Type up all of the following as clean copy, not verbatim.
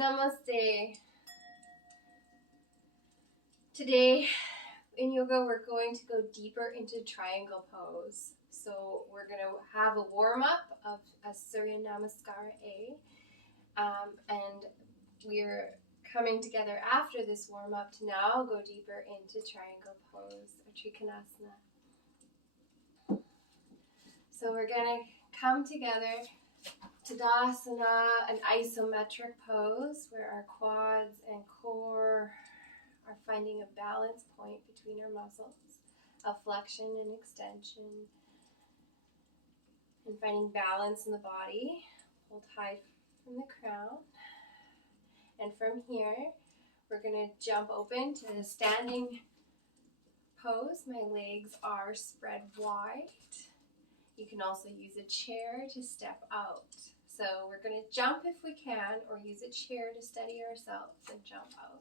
Namaste. Today in yoga we're going to go deeper into triangle pose. So we're going to have a warm-up of a Surya Namaskara A. And we're coming together after this warm-up to now go deeper into triangle pose or Trikonasana. So we're going to come together, Tadasana, an isometric pose where our quads and core are finding a balance point between our muscles, a flexion and extension, and finding balance in the body. Hold high from the crown. And from here, we're going to jump open to the standing pose. My legs are spread wide. You can also use a chair to step out. So we're going to jump if we can, or use a chair to steady ourselves and jump out.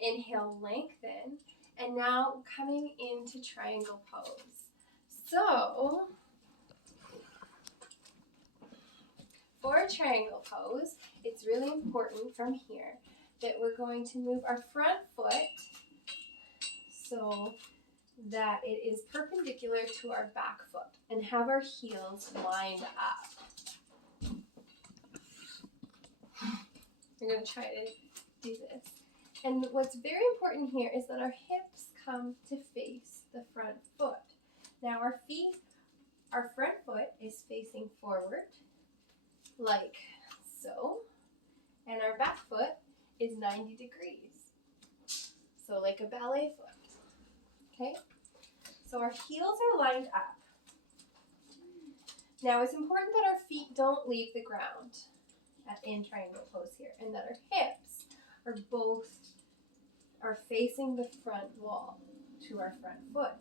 Inhale, lengthen, and now coming into triangle pose. So for a triangle pose, it's really important from here that we're going to move our front foot so that it is perpendicular to our back foot and have our heels lined up. We're going to try to do this. And what's very important here is that our hips come to face the front foot. Now our front foot is facing forward, like so, and our back foot is 90 degrees, so like a ballet foot. Okay, so our heels are lined up. Now it's important that our feet don't leave the ground in triangle pose here, and that our hips are facing the front wall to our front foot.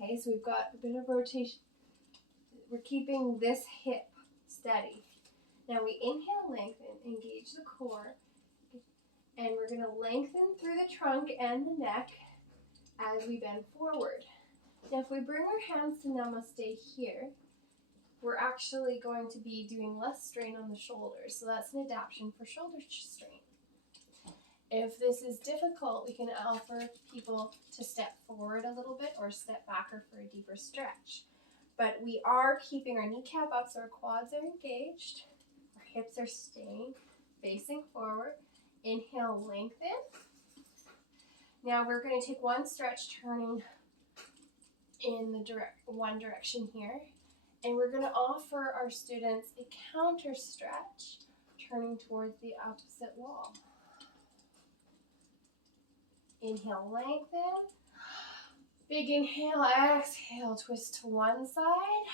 Okay, so we've got a bit of rotation. We're keeping this hip steady. Now we inhale, lengthen, engage the core, and we're going to lengthen through the trunk and the neck as we bend forward. Now if we bring our hands to Namaste here, we're actually going to be doing less strain on the shoulders. So that's an adaptation for shoulder strain. If this is difficult, we can offer people to step forward a little bit or step back or for a deeper stretch. But we are keeping our kneecap up so our quads are engaged. Our hips are staying facing forward. Inhale, lengthen. Now we're going to take one stretch turning in the one direction here. And we're going to offer our students a counter stretch turning towards the opposite wall. Inhale, lengthen. Big inhale, exhale, twist to one side.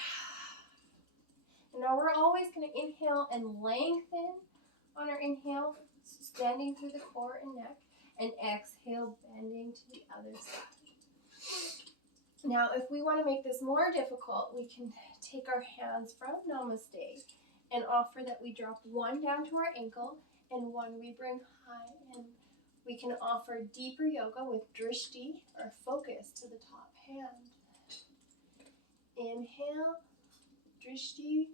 And now we're always going to inhale and lengthen on our inhale, bending through the core and neck, and exhale, bending to the other side. Now, if we want to make this more difficult, we can take our hands from Namaste and offer that we drop one down to our ankle and one we bring high, and we can offer deeper yoga with drishti or focus to the top hand. Inhale, drishti,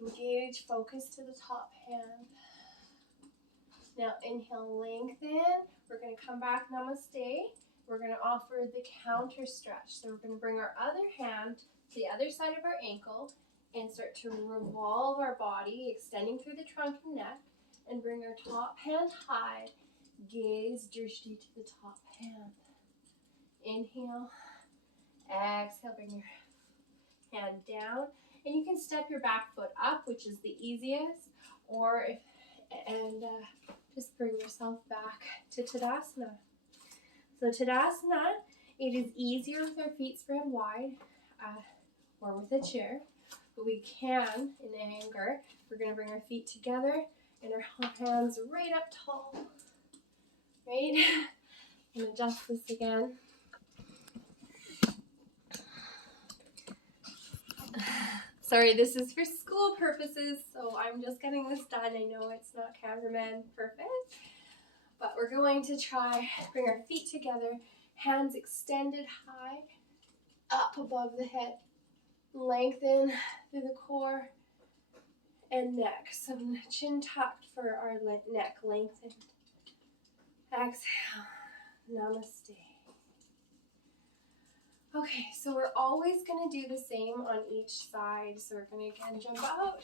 engage, focus to the top hand. Now inhale, lengthen. We're going to come back, Namaste. We're going to offer the counter stretch. So we're going to bring our other hand to the other side of our ankle and start to revolve our body, extending through the trunk and neck, and bring our top hand high. Gaze, drishti to the top hand. Inhale, exhale, bring your hand down. And you can step your back foot up, which is the easiest, or just bring yourself back to Tadasana. So Tadasana, it is easier with our feet spread wide or with a chair, but we can, in anger, we're going to bring our feet together and our hands right up tall. Right? I'm going to adjust this again. Sorry, this is for school purposes, so I'm just getting this done. I know it's not cameraman perfect, but we're going to try bring our feet together, hands extended high, up above the head, lengthen through the core, and neck. So chin tucked for our neck, lengthened. Exhale, namaste. Okay, so we're always going to do the same on each side. So we're going to again jump out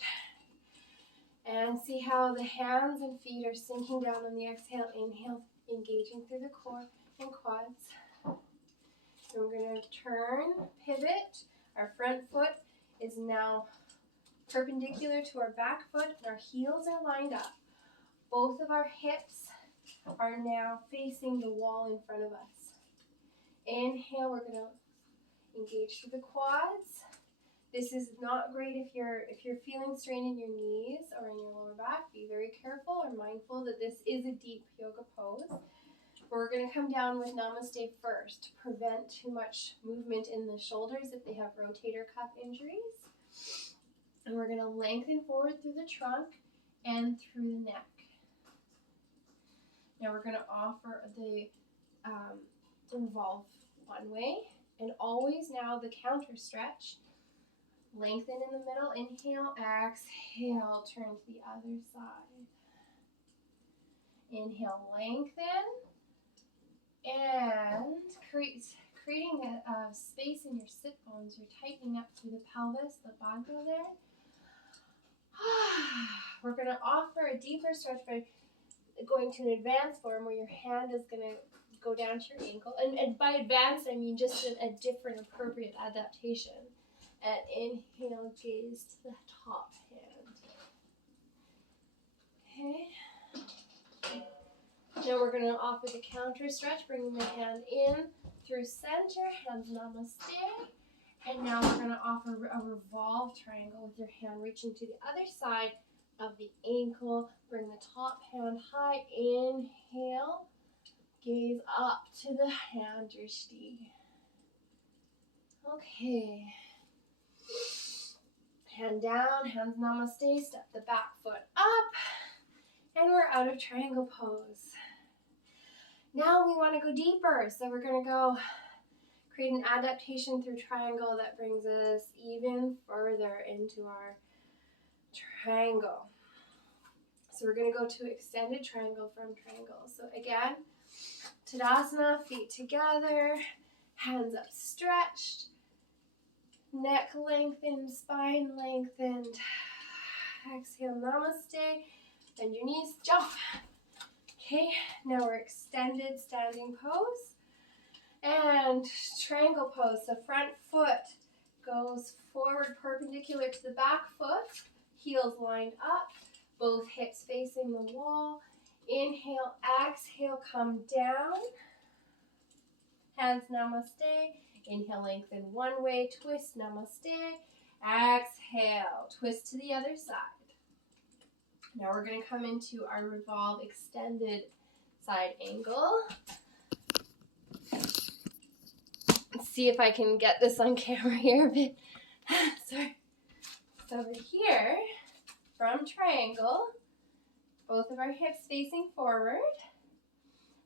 and see how the hands and feet are sinking down on the exhale. Inhale, engaging through the core and quads. So we're going to turn, pivot. Our front foot is now perpendicular to our back foot. Our heels are lined up. Both of our hips are now facing the wall in front of us. Inhale, we're going to engage through the quads. This is not great if you're feeling strain in your knees or in your lower back. Be very careful or mindful that this is a deep yoga pose. We're going to come down with namaste first to prevent too much movement in the shoulders if they have rotator cuff injuries. And we're going to lengthen forward through the trunk and through the neck. Now we're going to offer the revolve one way, and always now the counter stretch. Lengthen in the middle, inhale, exhale, turn to the other side. Inhale, lengthen, and creating a space in your sit bones. You're tightening up through the pelvis, the bhadra there. We're going to offer a deeper stretch by going to an advanced form where your hand is going to go down to your ankle. And by advanced, I mean just a different appropriate adaptation. And inhale, gaze to the top hand. Okay. Now we're going to offer the counter stretch, bringing the hand in through center, hands namaste. And now we're going to offer a revolve triangle with your hand reaching to the other side of the ankle. Bring the top hand high. Inhale. Gaze up to the hand drishti. Okay. Hand down, hands namaste. Step the back foot up. And we're out of triangle pose. Now we want to go deeper. So we're going to go create an adaptation through triangle that brings us even further into our triangle. So we're going to go to extended triangle from triangle. So again, Tadasana, feet together, hands up stretched, neck lengthened, spine lengthened. Exhale, namaste. Bend your knees, jump. Okay, now we're extended standing pose. And triangle pose. So front foot goes forward perpendicular to the back foot. Heels lined up. Both hips facing the wall. Inhale, exhale, come down. Hands namaste. Inhale, lengthen one way, twist, namaste. Exhale, twist to the other side. Now we're going to come into our revolve extended side angle. Let's see if I can get this on camera here a bit. Sorry. So over here, from triangle, both of our hips facing forward.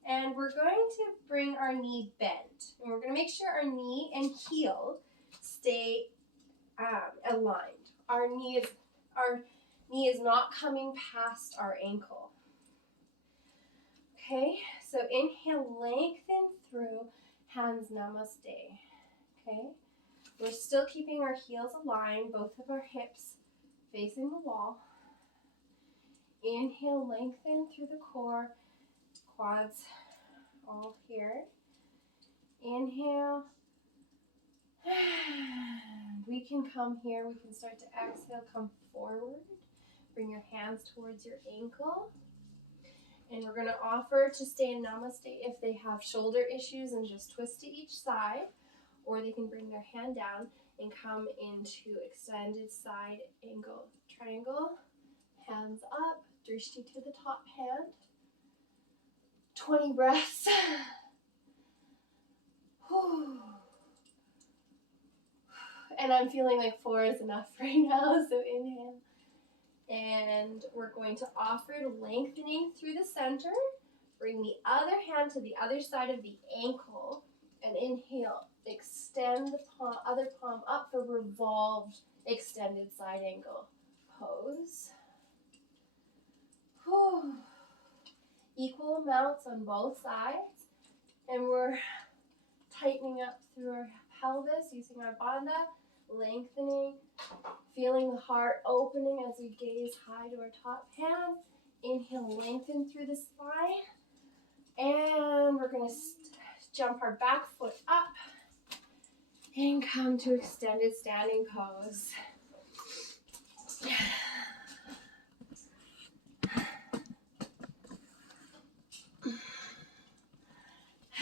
And we're going to bring our knee bent. And we're going to make sure our knee and heel stay aligned. Our knee is not coming past our ankle. Okay, so inhale, lengthen through, hands namaste. Okay, we're still keeping our heels aligned, both of our hips facing the wall. Inhale, lengthen through the core, quads all here. Inhale. We can come here, we can start to exhale, come forward. Bring your hands towards your ankle. And we're going to offer to stay in namaste if they have shoulder issues and just twist to each side. Or they can bring their hand down and come into extended side angle triangle. Hands up, drishti to the top hand. 20 breaths. And I'm feeling like 4 is enough right now, so inhale. And we're going to offer lengthening through the center. Bring the other hand to the other side of the ankle. And inhale, extend the palm, other palm up for revolved extended side angle pose. equal amounts on both sides. And we're tightening up through our pelvis using our bandha, lengthening, feeling the heart opening as we gaze high to our top hand. Inhale, lengthen through the spine. And we're going to jump our back foot up and come to extended standing pose.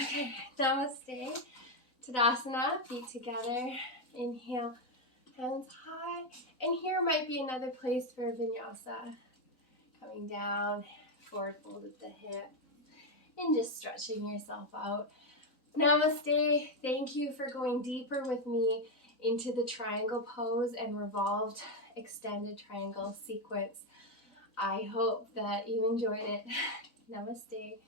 Okay, namaste. Tadasana, feet together. Inhale, hands high. And here might be another place for vinyasa. Coming down, forward fold at the hip. And just stretching yourself out. Namaste. Thank you for going deeper with me into the triangle pose and revolved extended triangle sequence. I hope that you enjoyed it. Namaste.